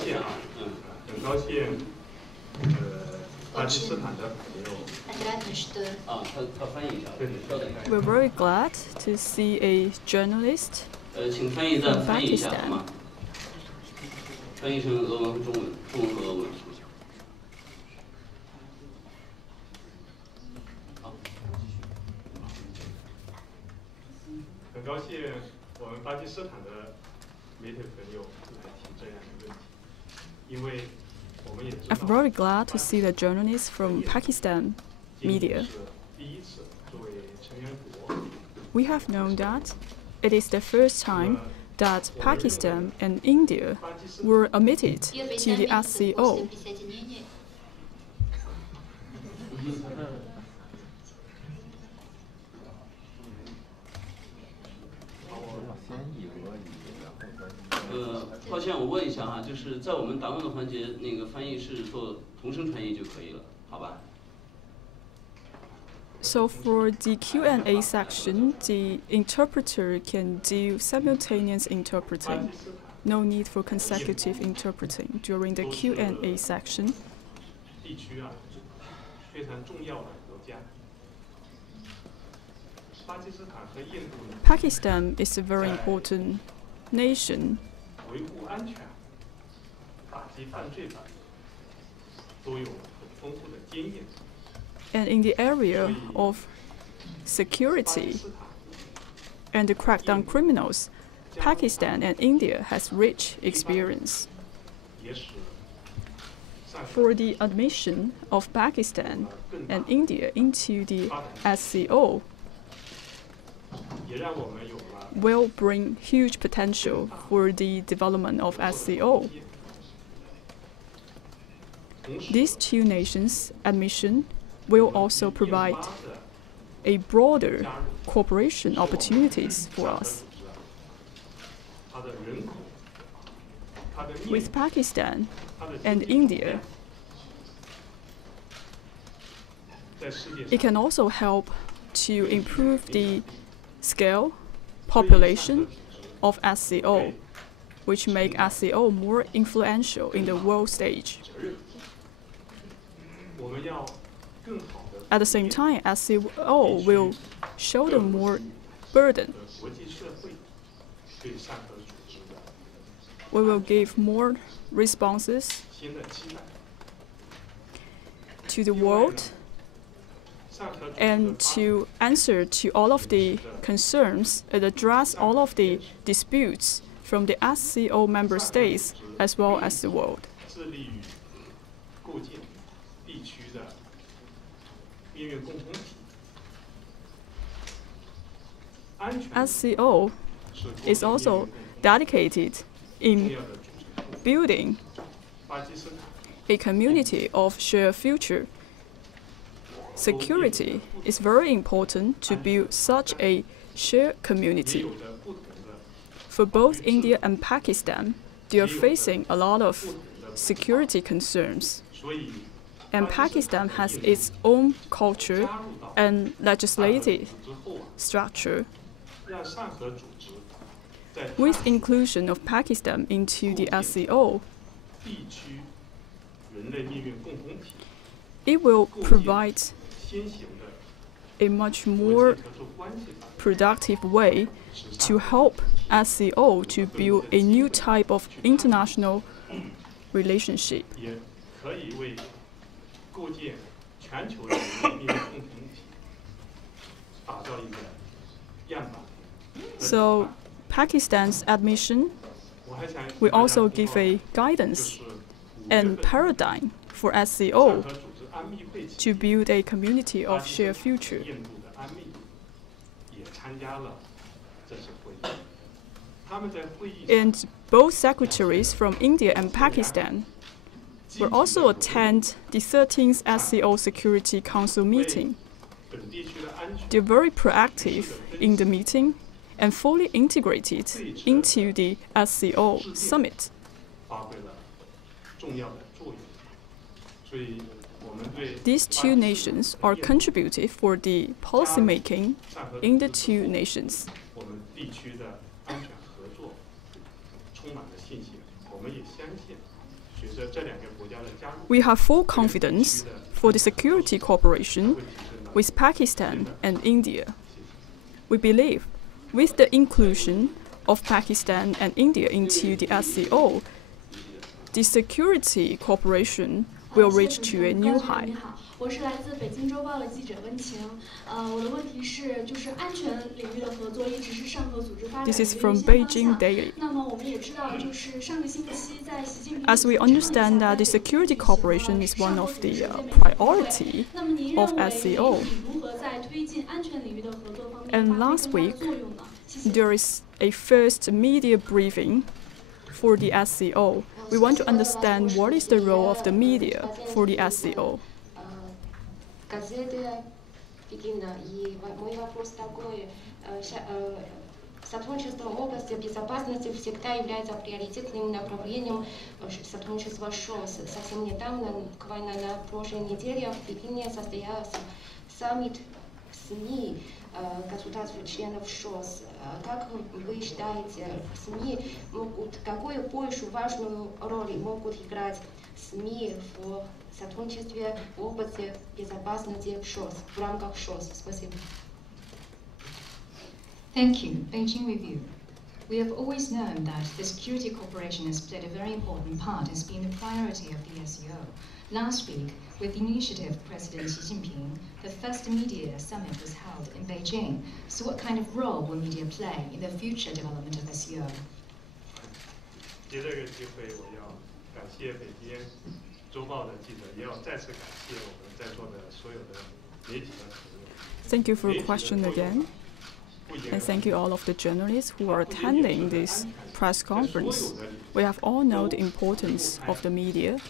兴啊，很高兴，巴基斯坦的朋友。他翻译一下，稍等一下。We're very glad to see a journalist 请翻译再 from 翻译一下好 Pakistan. 吗？翻译成俄文和中文，中文和俄文。好。很高兴我们巴基斯坦的媒体朋友来提这样的问题，因为我们也知道。I'm very glad to see the journalists from Pakistan media. We have known that it is the first time that Pakistan and India were admitted to the SCO. .抱歉，我问一下哈，就是在我们答问的环节，那个翻译是做同声传译就可以了，好吧？ So for the Q&A section, the interpreter can do simultaneous interpreting. No need for consecutive interpreting during the Q&A section. Pakistan is a very important nation. And in the area of security and the crackdown criminals, Pakistan and India has rich experience. For the admission of Pakistan and India into the SCO will bring huge potential for the development of SCO. These two nations' admission will also provide a broader cooperation opportunities for us. With Pakistan and India, it can also help to improve the scale, population of SCO, which make SCO more influential in the world stage. At the same time, SCO will shoulder more burden. We will give more responses to the world and to answer to all of the concerns and address all of the disputes from the SCO member states as well as the world. SCO is also dedicated in building a community of shared future. Security is very important to build such a shared community. For both India and Pakistan, they are facing a lot of security concerns. And Pakistan has its own culture and legislative structure. With inclusion of Pakistan into the SCO, it will provide a much more productive way to help SCO to build a new type of international relationship. So Pakistan's admission will also give a guidance and paradigm for SCO to build a community of shared future. And both secretaries from India and Pakistan will also attend the 13th SCO Security Council meeting. They're very proactive in the meeting and fully integrated into the SCO summit. These two nations are contributive for the policy making in the two nations. We have full confidence for the security cooperation with Pakistan and India. We believe with the inclusion of Pakistan and India into the SCO, the security cooperation will reach to a new high. 我是来自北京周报的记者温晴，我的问题是，就是安全领域的合作一直是上合组织发展的一个优先方向。 那么我们也知道，就是上个星期在习近平。 As we understand that the security cooperation is one of the priority of SCO. And last week, there is a first media briefing for the SCO. We want to understand what is the role of the media for the SCO. Газеты Пекина. И мой вопрос такой, сотрудничество в области безопасности всегда является приоритетным направлением сотрудничества ШОС. Совсем недавно, буквально на прошлой неделе, в Пекине состоялся саммит СМИ государств-членов ШОС. Как вы считаете, СМИ могут, какую большую важную роль могут играть СМИ в сотрудничестве в области безопасности в рамках ШОС? Спасибо. Thank you. Beijing Review. We have always known that the security cooperation has played a very important part as being the priority of the SCO. Last week, with the initiative of President Xi Jinping, the first media summit was held in Beijing. So what kind of role will media play in the future development of SCO? 借这个机会，我要感谢北京周报的记者，也要再次感谢我们在座的所有的媒体的朋友。 Thank you for your question again. And thank you all of the journalists who are attending this press conference. We have all known the importance of the media.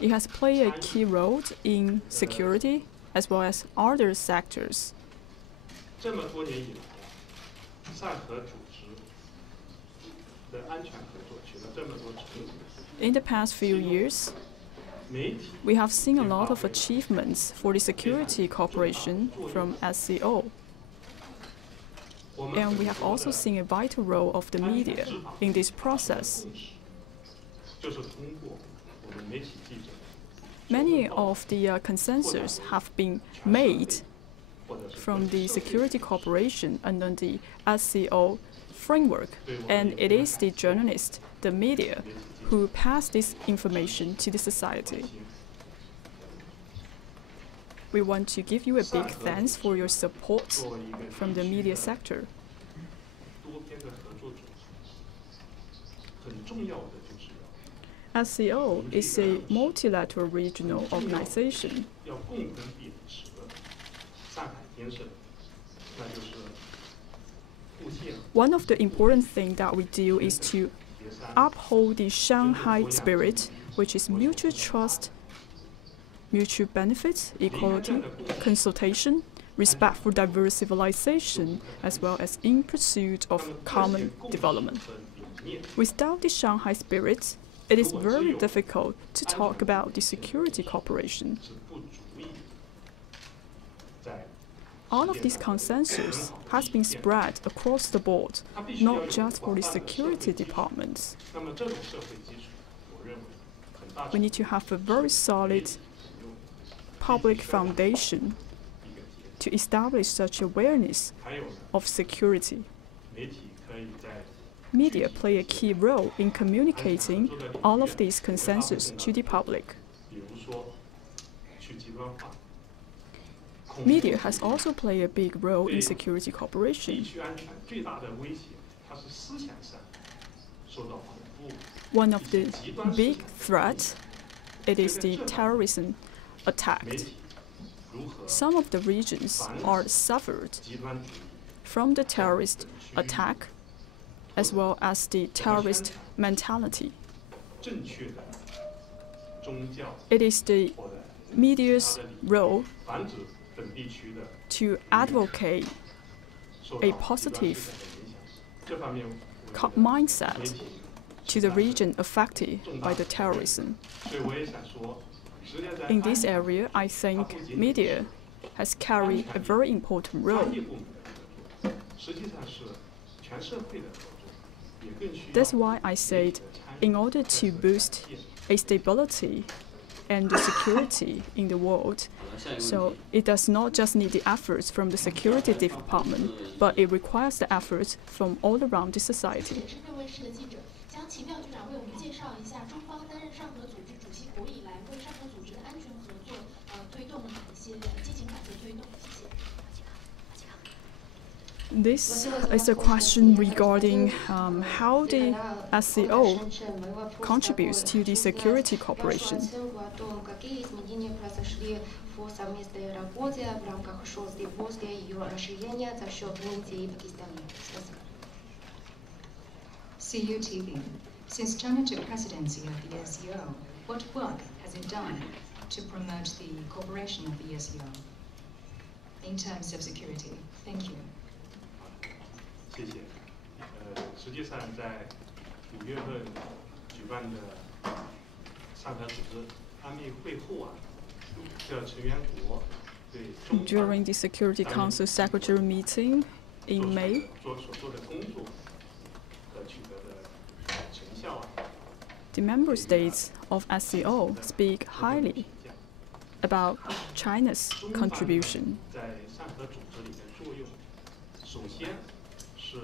It has played a key role in security as well as other sectors. 这么多年以来，上合组织的安全合作取得这么多成果。 In the past few years, we have seen a lot of achievements for the security cooperation from SCO. And we have also seen a vital role of the media in this process. Many of the consensus have been made from the security cooperation under the SCO framework, and it is the journalists, the media, who pass this information to the society. We want to give you a big thanks for your support from the media sector. SCO is a multilateral regional organization. One of the important things that we do is to uphold the Shanghai spirit, which is mutual trust, mutual benefits, equality, consultation, respect for diverse civilization, as well as in pursuit of common development. Without the Shanghai spirit, it is very difficult to talk about the security cooperation. All of this consensus has been spread across the board, not just for the security departments. We need to have a very solid public foundation to establish such awareness of security. Media play a key role in communicating all of these consensus to the public. Media has also played a big role in security cooperation. One of the big threats, it is the terrorism attack. Some of the regions are suffered from the terrorist attack as well as the terrorist mentality. It is the media's role to advocate a positive mindset to the region affected by the terrorism. In this area, I think media has carried a very important role. That's why I said, in order to boost a stability and the security in the world. So it does not just need the efforts from the security department, but it requires the efforts from all around the society. This is a question regarding how the SCO contributes to the security cooperation. CUTV. Since China took presidency of the SCO, what work has it done to promote the cooperation of the SCO in terms of security? Thank you. 谢谢。实际上在5月份举办的上合组织安秘会后这成员国对中 During the Security Council Secretary meeting in May, 所做的工作和取得的成效the member states of SCO speak highly about China's contribution. 在上合组织里的作用，首先是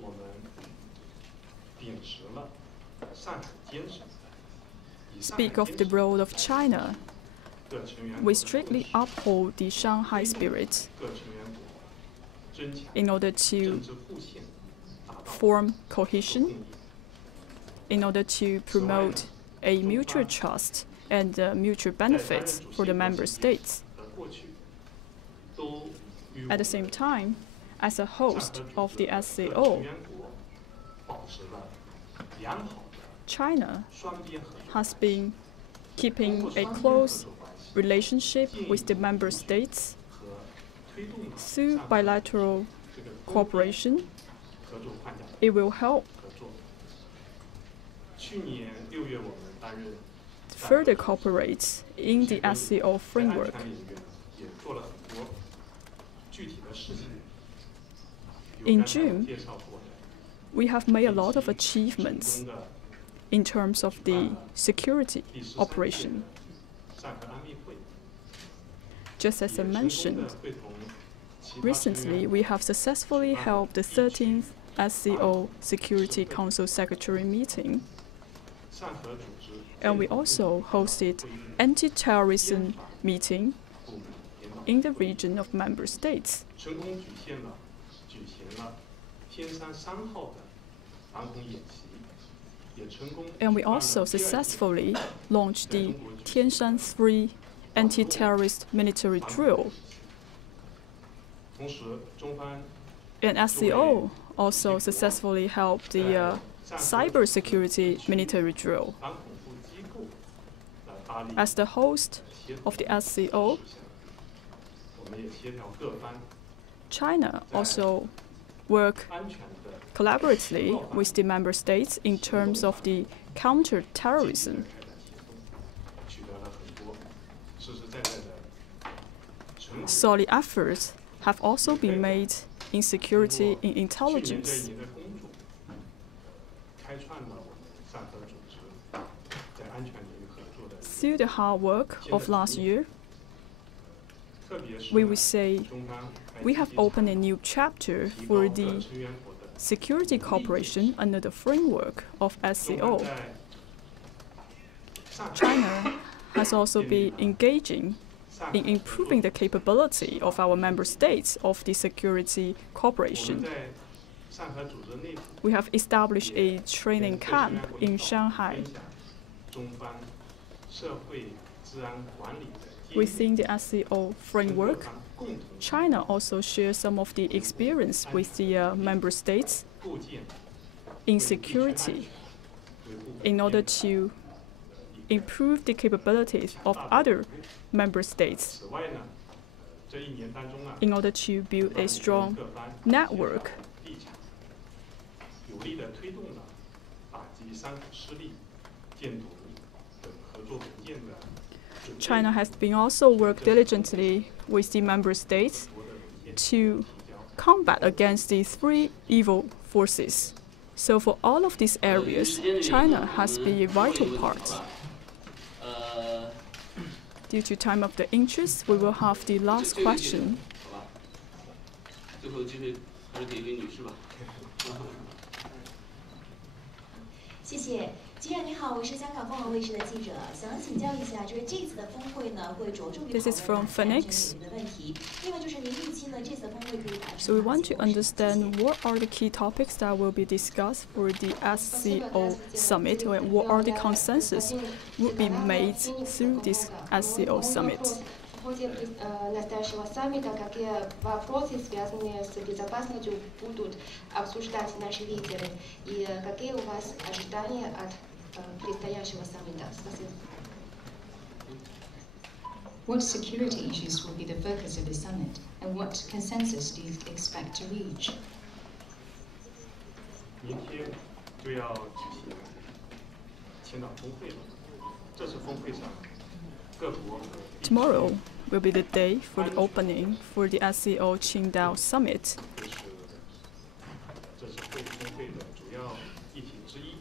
我们秉持了上海精神。 Speak of the role of China. We strictly uphold the Shanghai spirit in order to form cohesion, in order to promote a mutual trust and mutual benefits for the member states. At the same time, as a host of the SCO, China has been keeping a close relationship with the member states through bilateral cooperation. It will help further cooperate in the SCO framework. In June, we have made a lot of achievements in terms of the security operation. Just as I mentioned, recently we have successfully held the 13th SCO Security Council Secretary meeting, and we also hosted anti-terrorism meeting in the region of member states. And we also successfully launched the Tianshan 3 anti-terrorist military drill. And SCO also successfully held the cybersecurity military drill. As the host of the SCO, China also worked collaboratively with the member states in terms of the counter-terrorism. Solid efforts have also been made in security and intelligence. Through the hard work of last year, we would say we have opened a new chapter for the security cooperation under the framework of SCO. China has also been engaging in improving the capability of our member states of the security cooperation. We have established a training camp in Shanghai. Within the SCO framework, China also shares some of the experience with the member states in security in order to improve the capabilities of other member states, in order to build a strong network. China has been also worked diligently with the member states to combat against the three evil forces: So for all of these areas, China has been a vital part. Due to time of the interest, we will have the last question. 最后机会还是给一位女士吧。谢谢。局长你好，我是香港凤凰卫视的记者，想请教一下，就是这次的峰会呢，会着重于讨论安全领域的问题。另外就是您预期呢，这次的峰会可以达成。So we want to understand what are the key topics that will be discussed for the SCO summit, and what are the consensus would be made through this SCO summit. В ходе настоящего саммита, какие вопросы, связанные с безопасностью, будут обсуждать наши лидеры, и какие у вас ожидания от предстоящего саммита? Спасибо. What security issues will be the focus of the summit, and what consensus do you expect to reach? 明天就要举行千岛峰会了，这次峰会上各国和 Tomorrow will be the day for the opening for the SCO Qingdao Summit. 这是峰会的主要议题之一。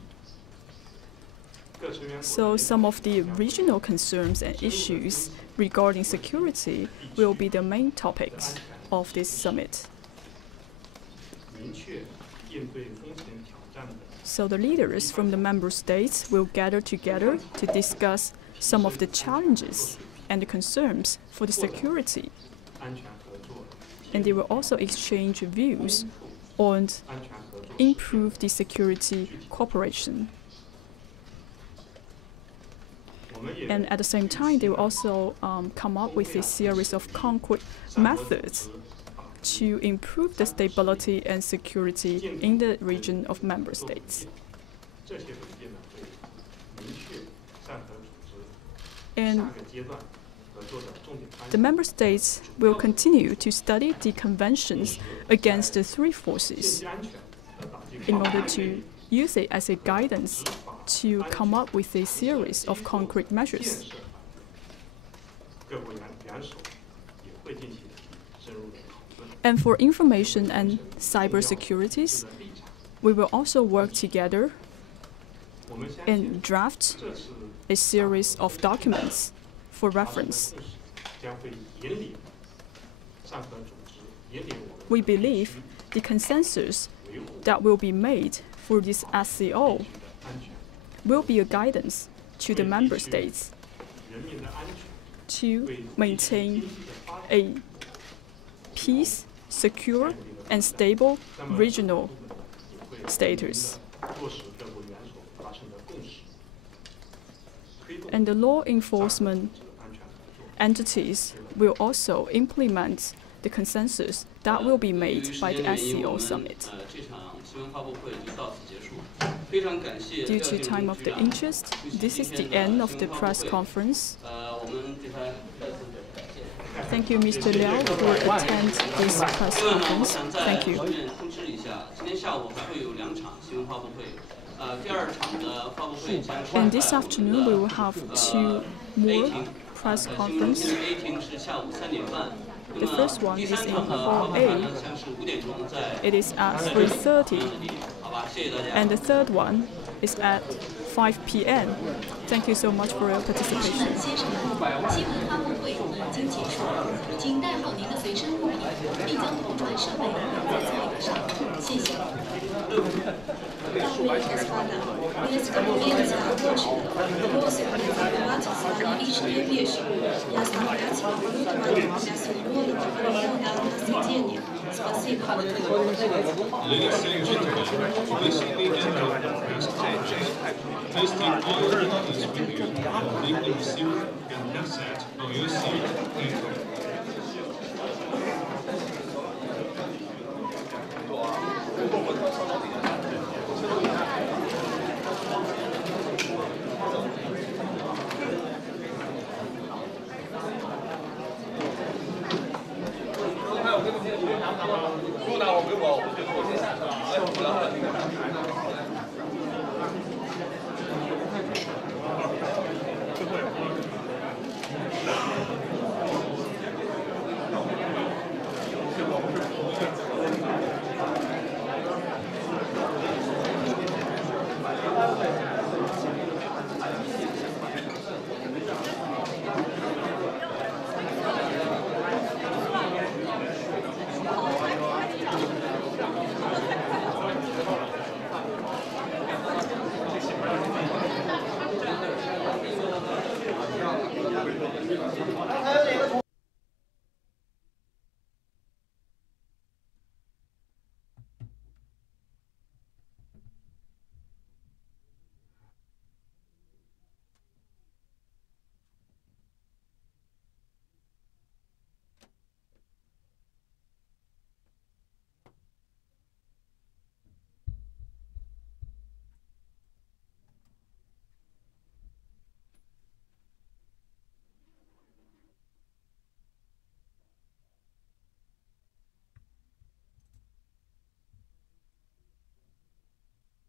各成员 So some of the regional concerns and issues regarding security will be the main topics of this summit. 明确应对风险挑战的 So the leaders from the member states will gather together to discuss some of the challenges and the concerns for the security, 安全合作、 and they will also exchange views on 安全合作、 improve the security cooperation. 我们也 And at the same time, they will also come up with a series of concrete methods to improve the stability and security in the region of member states. 这些文件呢会明确善和组织 And 下个阶段合作的重点方 the 向。 member states will continue to study the conventions against the three forces 信息安全和打击 in order to use it as a guidance to come up with a series of concrete 建 measures. 设，各国元首也会进行深入的讨论。 And for information and cyber securities, 的立场， we will also work together 我们相信 and draft 这次 a series of documents for 达成的 reference. 共识将会引领善和组织，引领我们 We believe the consensus 维护 that will be made for this SCO 的安全、 will be a guidance to the member states 人民的安全， to 为 经 maintain 济的发展 a peace, secure, and stable regional 也会 status. 落实各国元首达成的共识，推动 And the law enforcement 安全合作。 entities will also implement the consensus that will be made by the SCO summit. 这场新闻发布会就到此结束。非常感谢 Due to time of the interest, this is the end of the press conference. 我们对他再次感谢。 Thank you, Mr. Liao, for attend this press 另外呢，我 conference. 想再 Thank 顺 you. 便通知一下，今天下午还会有2场新闻发布会。第2场的发布会将是 And this afternoon, we will have 2 more press 新闻 conference. 厅 A 厅是下午3点半。 The first one 第 is 3 in 场的 Hall 发布会 A. 呢将是5点钟在 It is at 3:30, 好吧，谢谢大家。 and the third one is at 5 p.m. Thank you so much for your 士 participation. 们、先生们，新闻发布会已经结束，请带好您的随身物品，并将同传设备留在座椅上。谢谢。 Dame и господа, несколько конференция окончена. Просим призывать свои личные вещи и оставлять оборудование для свободы на сведения. Спасибо. Ladies and gentlemen, this is the agenda of the press conference. Please take all your documents with you and leave the receiver and headset on your seat. Thank you.